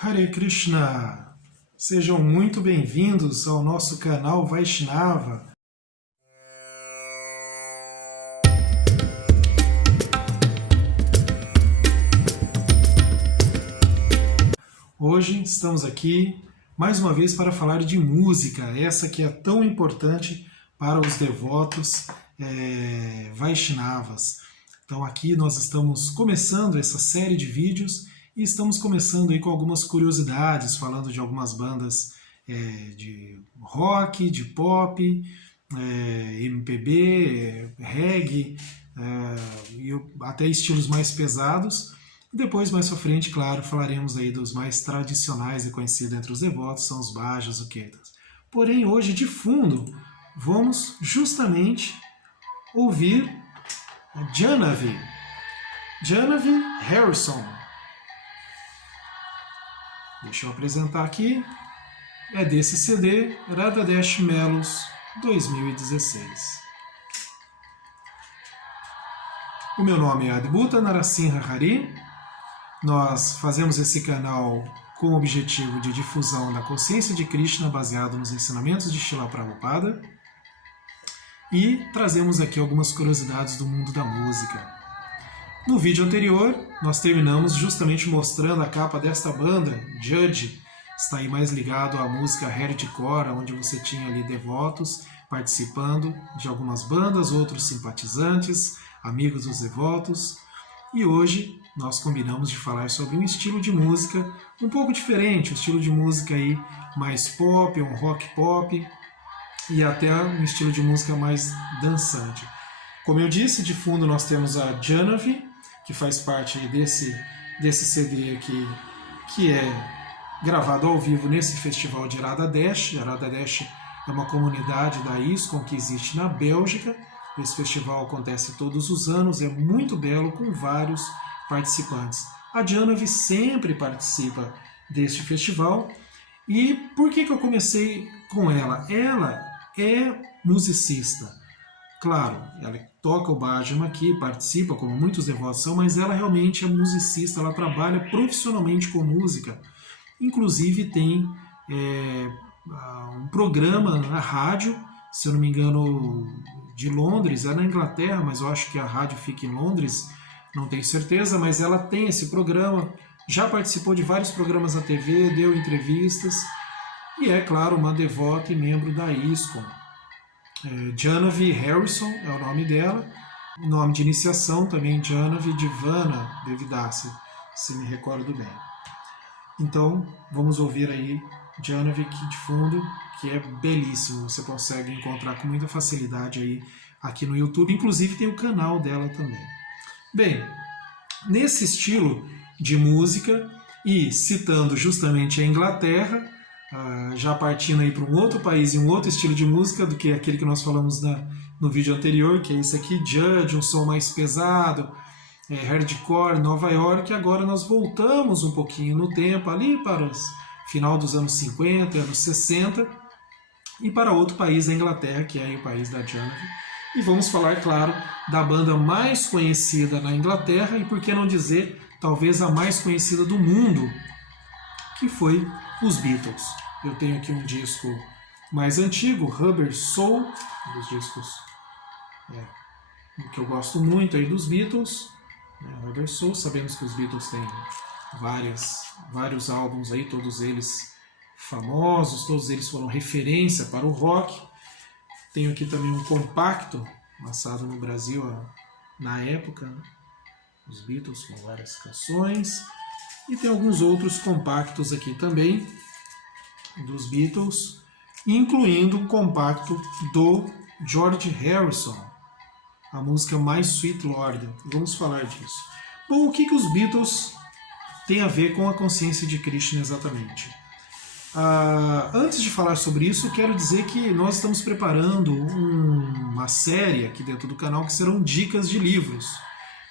Hare Krishna! Sejam muito bem-vindos ao nosso canal Vaishnava. Hoje estamos aqui mais uma vez para falar de música, essa que é tão importante para os devotos Vaishnavas. Então aqui nós estamos começando essa série de vídeos e estamos começando aí com algumas curiosidades, falando de algumas bandas de rock, de pop, MPB, reggae, e até estilos mais pesados. Depois, mais pra frente, claro, falaremos aí dos mais tradicionais e conhecidos entre os devotos, são os bhajas, o kirtans. Porém, hoje, de fundo, vamos justamente ouvir Jahnavi Harrison. Deixa eu apresentar aqui. É desse CD, Radha Dash Melos 2016. O meu nome é Adbhuta Narasimha Hari. Nós fazemos esse canal com o objetivo de difusão da consciência de Krishna baseado nos ensinamentos de Srila Prabhupada e trazemos aqui algumas curiosidades do mundo da música. No vídeo anterior, nós terminamos justamente mostrando a capa desta banda, Judge, está aí mais ligado à música hardcore, onde você tinha ali devotos participando de algumas bandas, outros simpatizantes, amigos dos devotos. E hoje nós combinamos de falar sobre um estilo de música um pouco diferente, um estilo de música aí mais pop, um rock pop e até um estilo de música mais dançante. Como eu disse, de fundo nós temos a Jahnavi, que faz parte desse CD aqui, que é gravado ao vivo nesse festival de Radha Dash. A Radha Dash é uma comunidade da ISKCON que existe na Bélgica. Esse festival acontece todos os anos, é muito belo, com vários participantes. A Jahnavi sempre participa deste festival. E por que eu comecei com ela? Ela é musicista. Claro, ela toca o bhajana aqui, participa, como muitos devotos são, mas ela realmente é musicista, ela trabalha profissionalmente com música. Inclusive tem um programa na rádio, se eu não me engano, de Londres, é na Inglaterra, mas eu acho que a rádio fica em Londres, não tenho certeza, mas ela tem esse programa, já participou de vários programas na TV, deu entrevistas, e é, claro, uma devota e membro da ISKCON. Jahnavi Harrison é o nome dela, o nome de iniciação também Jahnavi Divana Devidasi, se me recordo bem. Então, vamos ouvir aí Jahnavi aqui de fundo, que é belíssimo, você consegue encontrar com muita facilidade aí aqui no YouTube, inclusive tem o canal dela também. Bem, nesse estilo de música, e citando justamente a Inglaterra, já partindo aí para um outro país e um outro estilo de música do que aquele que nós falamos no vídeo anterior, que é esse aqui, Judge, um som mais pesado, hardcore, Nova York. Agora nós voltamos um pouquinho no tempo, ali para o final dos anos 50, anos 60, e para outro país, a Inglaterra, que é o país da Jahnavi. E vamos falar, claro, da banda mais conhecida na Inglaterra, e por que não dizer, talvez a mais conhecida do mundo, que foi os Beatles. Eu tenho aqui um disco mais antigo, Rubber Soul, um dos discos que eu gosto muito aí dos Beatles. Rubber Soul, sabemos que os Beatles têm vários álbuns aí, todos eles famosos, todos eles foram referência para o rock. Tenho aqui também um compacto, lançado no Brasil na época, né? Os Beatles com várias canções. E tem alguns outros compactos aqui também, dos Beatles, incluindo um compacto do George Harrison, a música My Sweet Lord. Vamos falar disso. Bom, o que os Beatles têm a ver com a consciência de Krishna exatamente? Antes de falar sobre isso, quero dizer que nós estamos preparando uma série aqui dentro do canal que serão dicas de livros,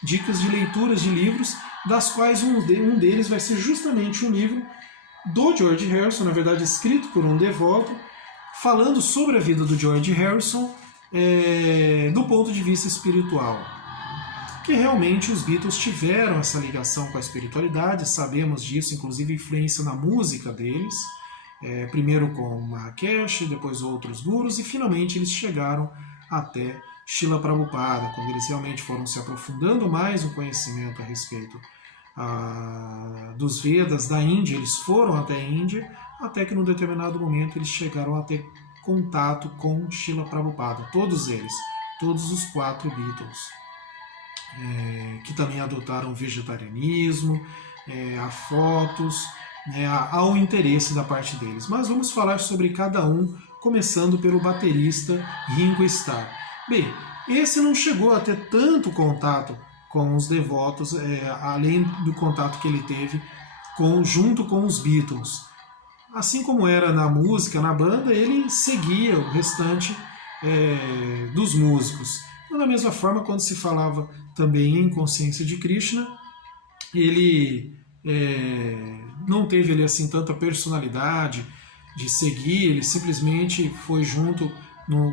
dicas de leituras de livros, das quais um deles vai ser justamente um livro do George Harrison, na verdade escrito por um devoto, falando sobre a vida do George Harrison do ponto de vista espiritual. que realmente os Beatles tiveram essa ligação com a espiritualidade, sabemos disso, inclusive influência na música deles, primeiro com Marrakesh, depois outros gurus, e finalmente eles chegaram até Srila Prabhupada, quando eles realmente foram se aprofundando mais no conhecimento a respeito dos Vedas da Índia, eles foram até a Índia, até que num determinado momento eles chegaram a ter contato com Srila Prabhupada, todos eles, todos os 4 Beatles, que também adotaram o vegetarianismo, há fotos, há um interesse da parte deles. Mas vamos falar sobre cada um, começando pelo baterista Ringo Starr. Bem, esse não chegou a ter tanto contato com os devotos, além do contato que ele teve junto com os Beatles. Assim como era na música, na banda, ele seguia o restante dos músicos. Então, da mesma forma, quando se falava também em consciência de Krishna, ele não teve ali, assim, tanta personalidade de seguir, ele simplesmente foi junto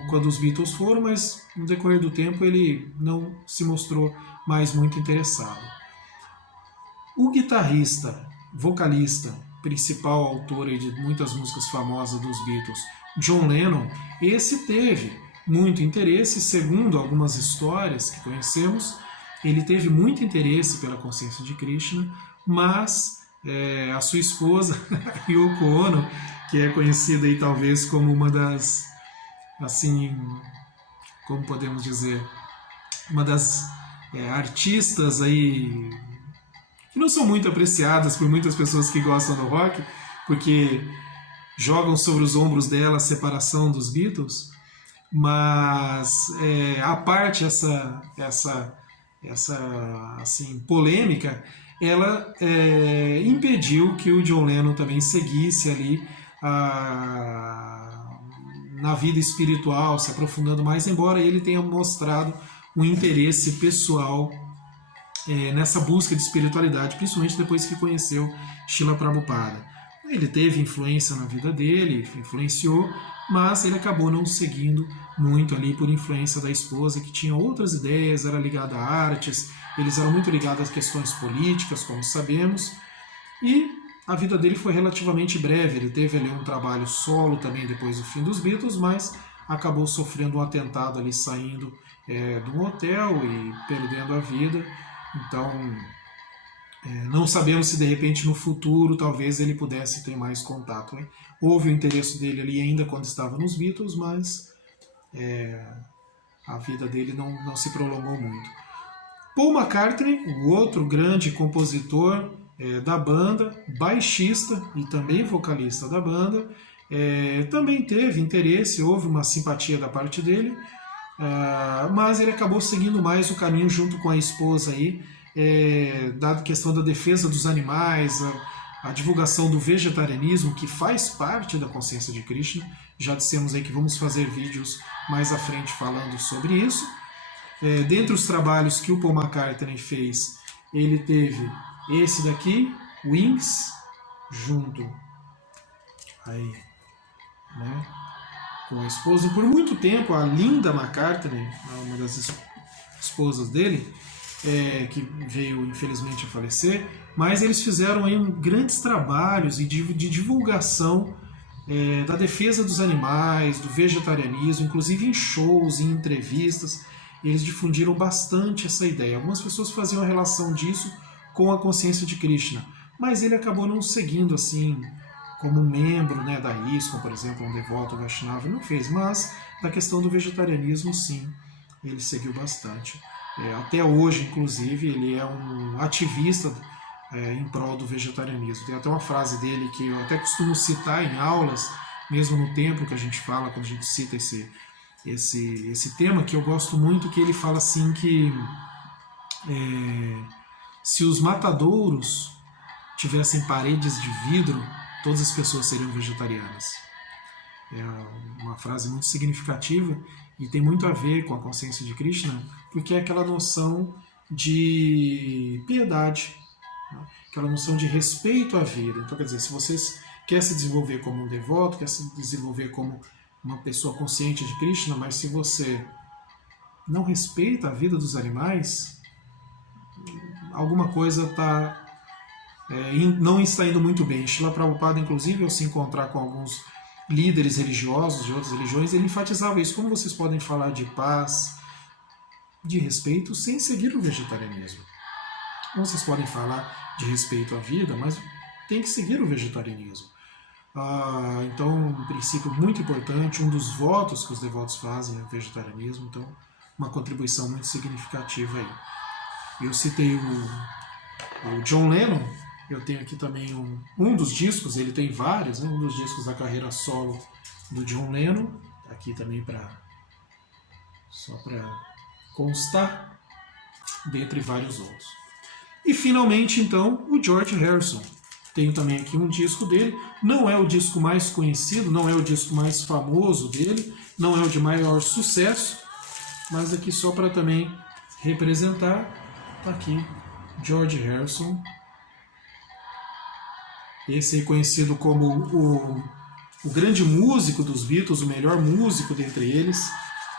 quando os Beatles foram, mas no decorrer do tempo ele não se mostrou mais muito interessado. O guitarrista, vocalista, principal autor de muitas músicas famosas dos Beatles, John Lennon, esse teve muito interesse, segundo algumas histórias que conhecemos, ele teve muito interesse pela consciência de Krishna, mas a sua esposa, Yoko Ono, que é conhecida aí talvez como uma das, assim, como podemos dizer, uma das artistas aí que não são muito apreciadas por muitas pessoas que gostam do rock, porque jogam sobre os ombros dela a separação dos Beatles, mas a parte essa assim, polêmica, ela impediu que o John Lennon também seguisse ali na vida espiritual, se aprofundando mais, embora ele tenha mostrado um interesse pessoal nessa busca de espiritualidade, principalmente depois que conheceu Srila Prabhupada. Ele teve influência na vida dele, influenciou, mas ele acabou não seguindo muito ali por influência da esposa, que tinha outras ideias, era ligada a artes, eles eram muito ligados às questões políticas, como sabemos, e a vida dele foi relativamente breve. Ele teve ali um trabalho solo também depois do fim dos Beatles, mas acabou sofrendo um atentado ali, saindo de um hotel e perdendo a vida. Então, não sabemos se de repente no futuro talvez ele pudesse ter mais contato, hein? Houve o interesse dele ali ainda quando estava nos Beatles, mas a vida dele não se prolongou muito. Paul McCartney, o outro grande compositor da banda, baixista e também vocalista da banda, também teve interesse, houve uma simpatia da parte dele, mas ele acabou seguindo mais o caminho junto com a esposa aí, da questão da defesa dos animais, a divulgação do vegetarianismo, que faz parte da consciência de Krishna. Já dissemos aí que vamos fazer vídeos mais à frente falando sobre isso. Dentre os trabalhos que o Paul McCartney fez, ele teve esse daqui, Wings, junto aí, né, com a esposa. Por muito tempo, a Linda McCartney, uma das esposas dele, que veio infelizmente a falecer, mas eles fizeram aí grandes trabalhos de divulgação da defesa dos animais, do vegetarianismo, inclusive em shows, em entrevistas, eles difundiram bastante essa ideia. Algumas pessoas faziam a relação disso com a consciência de Krishna, mas ele acabou não seguindo assim como membro, né, da ISKCON, por exemplo, um devoto Vaishnava, não fez, mas da questão do vegetarianismo, sim, ele seguiu bastante. Até hoje, inclusive, ele é um ativista em prol do vegetarianismo. Tem até uma frase dele que eu até costumo citar em aulas, mesmo no templo que a gente fala, quando a gente cita esse tema, que eu gosto muito, que ele fala assim que se os matadouros tivessem paredes de vidro, todas as pessoas seriam vegetarianas. É uma frase muito significativa e tem muito a ver com a consciência de Krishna, porque é aquela noção de piedade, né? Aquela noção de respeito à vida. Então, quer dizer, se você quer se desenvolver como um devoto, quer se desenvolver como uma pessoa consciente de Krishna, mas se você não respeita a vida dos animais, alguma coisa não está indo muito bem. Srila Prabhupada, inclusive, ao se encontrar com alguns líderes religiosos de outras religiões, ele enfatizava isso. Como vocês podem falar de paz, de respeito, sem seguir o vegetarianismo? Como vocês podem falar de respeito à vida, mas tem que seguir o vegetarianismo? Então, um princípio muito importante, um dos votos que os devotos fazem é o vegetarianismo, então uma contribuição muito significativa aí. Eu citei o John Lennon, eu tenho aqui também um dos discos, ele tem vários, né, um dos discos da carreira solo do John Lennon, aqui também só para constar, dentre vários outros. E finalmente, então, o George Harrison. Tenho também aqui um disco dele, não é o disco mais conhecido, não é o disco mais famoso dele, não é o de maior sucesso, mas aqui só para também representar, tá aqui, George Harrison. Esse aí conhecido como o grande músico dos Beatles, o melhor músico dentre eles,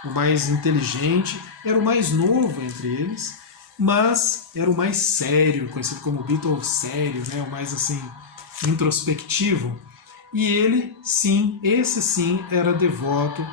o mais inteligente, era o mais novo entre eles, mas era o mais sério, conhecido como Beatle sério, né? O mais assim introspectivo. E ele, sim, esse sim, era devoto,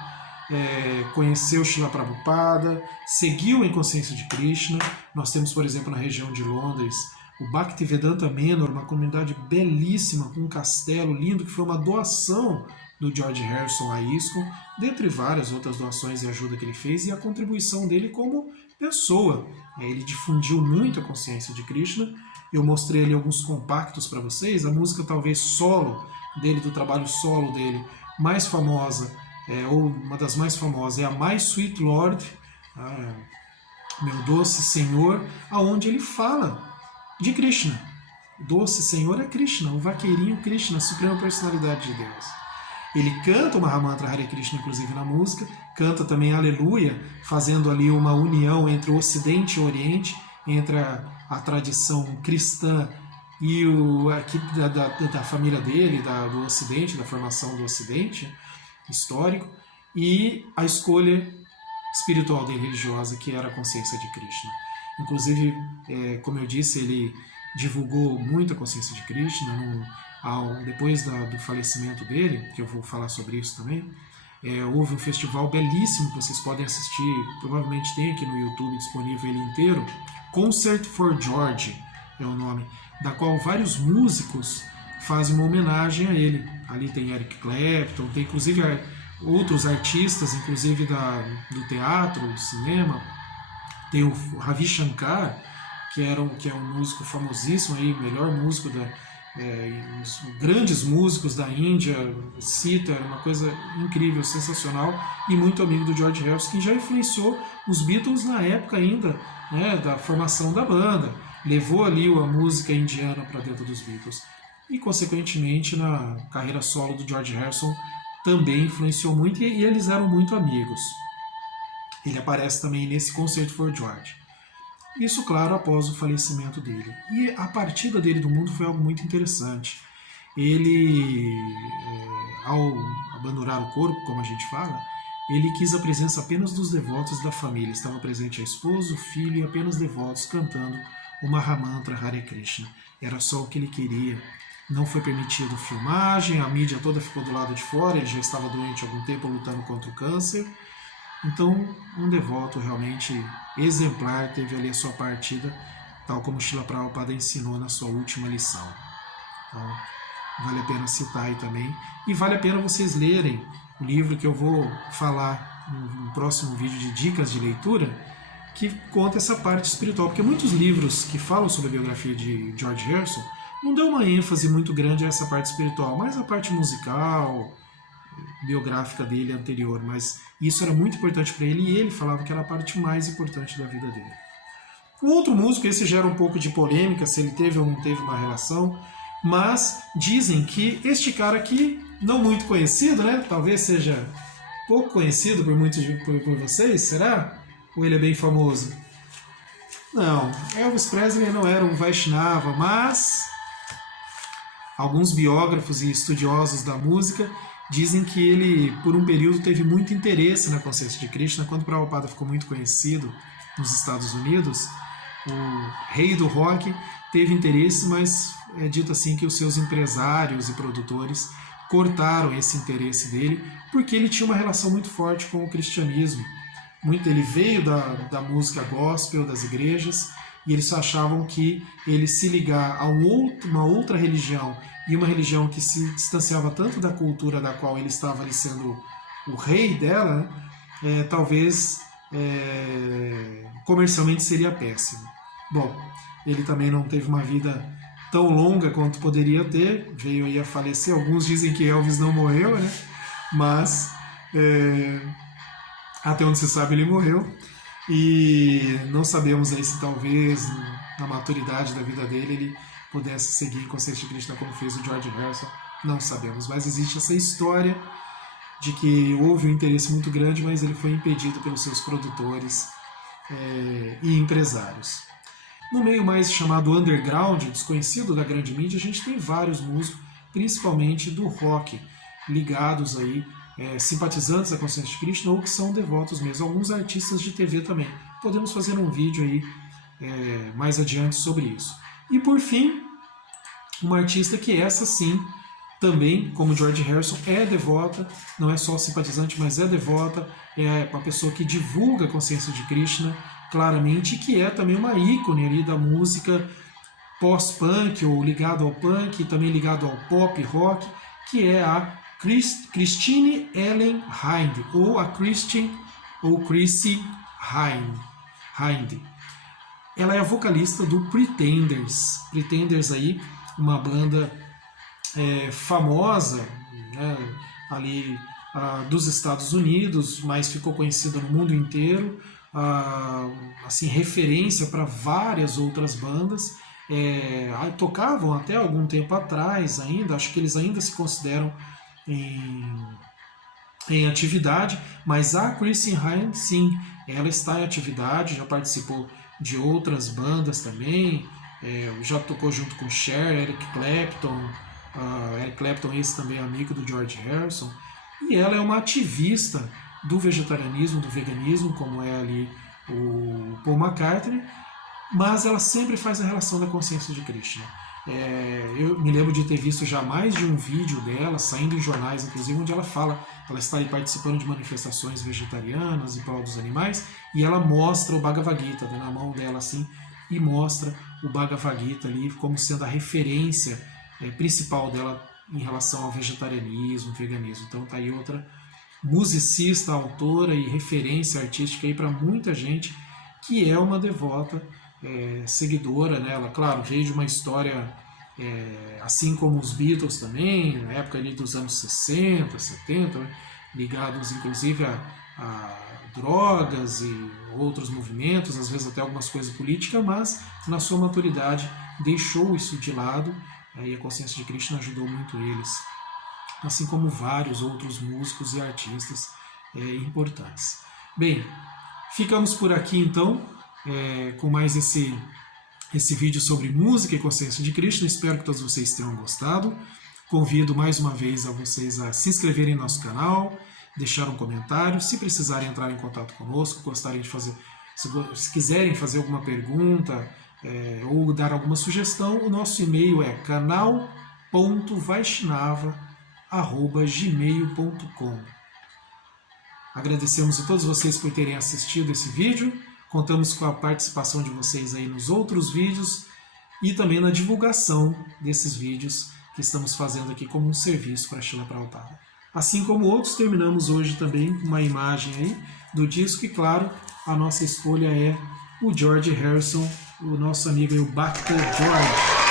conheceu Srila Prabhupada, seguiu a inconsciência de Krishna. Nós temos, por exemplo, na região de Londres, o Bhaktivedanta Manor, uma comunidade belíssima, com um castelo lindo, que foi uma doação do George Harrison à ISKCON, dentre várias outras doações e ajuda que ele fez, e a contribuição dele como pessoa. Ele difundiu muito a consciência de Krishna. Eu mostrei ali alguns compactos para vocês. A música talvez solo dele, do trabalho solo dele, mais famosa, ou uma das mais famosas, é a My Sweet Lord, Meu Doce Senhor, aonde ele fala de Krishna. Doce Senhor é Krishna, o vaqueirinho Krishna, a suprema personalidade de Deus. Ele canta o Mahamantra Hare Krishna, inclusive na música, canta também Aleluia, fazendo ali uma união entre o Ocidente e o Oriente, entre a tradição cristã e aqui da família dele, do Ocidente, da formação do Ocidente histórico, e a escolha espiritual dele, religiosa, que era a consciência de Krishna. Inclusive, como eu disse, ele divulgou muito a consciência de Krishna. Depois do falecimento dele, que eu vou falar sobre isso também, houve um festival belíssimo que vocês podem assistir, provavelmente tem aqui no YouTube disponível ele inteiro, Concert for George é o nome, da qual vários músicos fazem uma homenagem a ele. Ali tem Eric Clapton, tem inclusive outros artistas, inclusive do teatro, do cinema. Tem o Ravi Shankar, que é um músico famosíssimo, aí, melhor músico os grandes músicos da Índia, cita, uma coisa incrível, sensacional, e muito amigo do George Harrison, que já influenciou os Beatles na época ainda, né, da formação da banda, levou ali a música indiana para dentro dos Beatles, e consequentemente na carreira solo do George Harrison também influenciou muito, e eles eram muito amigos. Ele aparece também nesse Concert for George. Isso, claro, após o falecimento dele. E a partida dele do mundo foi algo muito interessante. Ele, ao abandonar o corpo, como a gente fala, ele quis a presença apenas dos devotos da família. Estava presente a esposa, o filho e apenas devotos cantando o Mahamantra Hare Krishna. Era só o que ele queria. Não foi permitido filmagem, a mídia toda ficou do lado de fora, ele já estava doente há algum tempo lutando contra o câncer. Então, um devoto realmente exemplar teve ali a sua partida, tal como Srila Prabhupada ensinou na sua última lição. Então, vale a pena citar aí também. E vale a pena vocês lerem o livro que eu vou falar no próximo vídeo de dicas de leitura, que conta essa parte espiritual. Porque muitos livros que falam sobre a biografia de George Harrison não dão uma ênfase muito grande a essa parte espiritual, mas a parte musical, biográfica dele anterior, mas isso era muito importante para ele e ele falava que era a parte mais importante da vida dele. Um outro músico, esse gera um pouco de polêmica, se ele teve ou não teve uma relação, mas dizem que este cara aqui, não muito conhecido, né? Talvez seja pouco conhecido por muitos por vocês, será? Ou ele é bem famoso? Não, Elvis Presley não era um Vaishnava, mas alguns biógrafos e estudiosos da música dizem que ele, por um período, teve muito interesse na consciência de Krishna. Quando Prabhupada ficou muito conhecido nos Estados Unidos, o rei do rock, teve interesse, mas é dito assim que os seus empresários e produtores cortaram esse interesse dele, porque ele tinha uma relação muito forte com o cristianismo. Ele veio da música gospel, das igrejas, e eles só achavam que ele se ligar a uma outra religião, e uma religião que se distanciava tanto da cultura da qual ele estava ali sendo o rei dela, talvez comercialmente seria péssimo. Bom, ele também não teve uma vida tão longa quanto poderia ter, veio aí a falecer. Alguns dizem que Elvis não morreu, né? Mas até onde se sabe ele morreu, e não sabemos aí se talvez na maturidade da vida dele ele pudesse seguir em Consciência de Krishna como fez o George Harrison, não sabemos, mas existe essa história de que houve um interesse muito grande, mas ele foi impedido pelos seus produtores e empresários. No meio mais chamado underground, desconhecido da grande mídia, a gente tem vários músicos, principalmente do rock, ligados aí, simpatizantes da Consciência de Krishna ou que são devotos mesmo, alguns artistas de TV também. Podemos fazer um vídeo aí mais adiante sobre isso. E por fim, uma artista que essa sim, também, como George Harrison, é devota, não é só simpatizante, mas é devota, é uma pessoa que divulga a Consciência de Krishna claramente, e que é também uma ícone ali da música pós-punk, ou ligado ao punk, e também ligado ao pop rock, que é a Christine Ellen Hind, ou a Chrissy Hind. Ela é a vocalista do Pretenders. Pretenders aí, uma banda famosa, né, ali dos Estados Unidos, mas ficou conhecida no mundo inteiro, assim, referência para várias outras bandas. Tocavam até algum tempo atrás ainda, acho que eles ainda se consideram em atividade, mas a Chrissy Hind, sim, ela está em atividade, já participou de outras bandas também, já tocou junto com Cher, Eric Clapton, esse também é amigo do George Harrison, e ela é uma ativista do vegetarianismo, do veganismo, como é ali o Paul McCartney, mas ela sempre faz a relação da Consciência de Krishna. Eu me lembro de ter visto já mais de um vídeo dela, saindo em jornais, inclusive, onde ela fala, ela está ali participando de manifestações vegetarianas em prol dos animais, e ela mostra o Bhagavad Gita na mão dela assim, e mostra o Bhagavad Gita ali como sendo a referência principal dela em relação ao vegetarianismo, veganismo. Então tá aí outra musicista, autora e referência artística aí para muita gente que é uma devota, seguidora, né? Ela, claro, veio de uma história assim como os Beatles também, na época ali dos anos 60, 70, né? Ligados inclusive a drogas e outros movimentos, às vezes até algumas coisas políticas, mas na sua maturidade deixou isso de lado, e a Consciência de Krishna ajudou muito eles, assim como vários outros músicos e artistas importantes. Bem, ficamos por aqui então, com mais esse vídeo sobre música e Consciência de Krishna. Espero que todos vocês tenham gostado. Convido mais uma vez a vocês a se inscreverem no nosso canal, deixar um comentário, se precisarem entrar em contato conosco, gostarem de fazer, se quiserem fazer alguma pergunta ou dar alguma sugestão, o nosso e-mail é canal.vaishnava@gmail.com. Agradecemos a todos vocês por terem assistido esse vídeo. Contamos com a participação de vocês aí nos outros vídeos e também na divulgação desses vídeos que estamos fazendo aqui como um serviço para a Srila Prabhupada. Assim como outros, terminamos hoje também com uma imagem aí do disco e, claro, a nossa escolha é o George Harrison, o nosso amigo aí, o Bhakta George.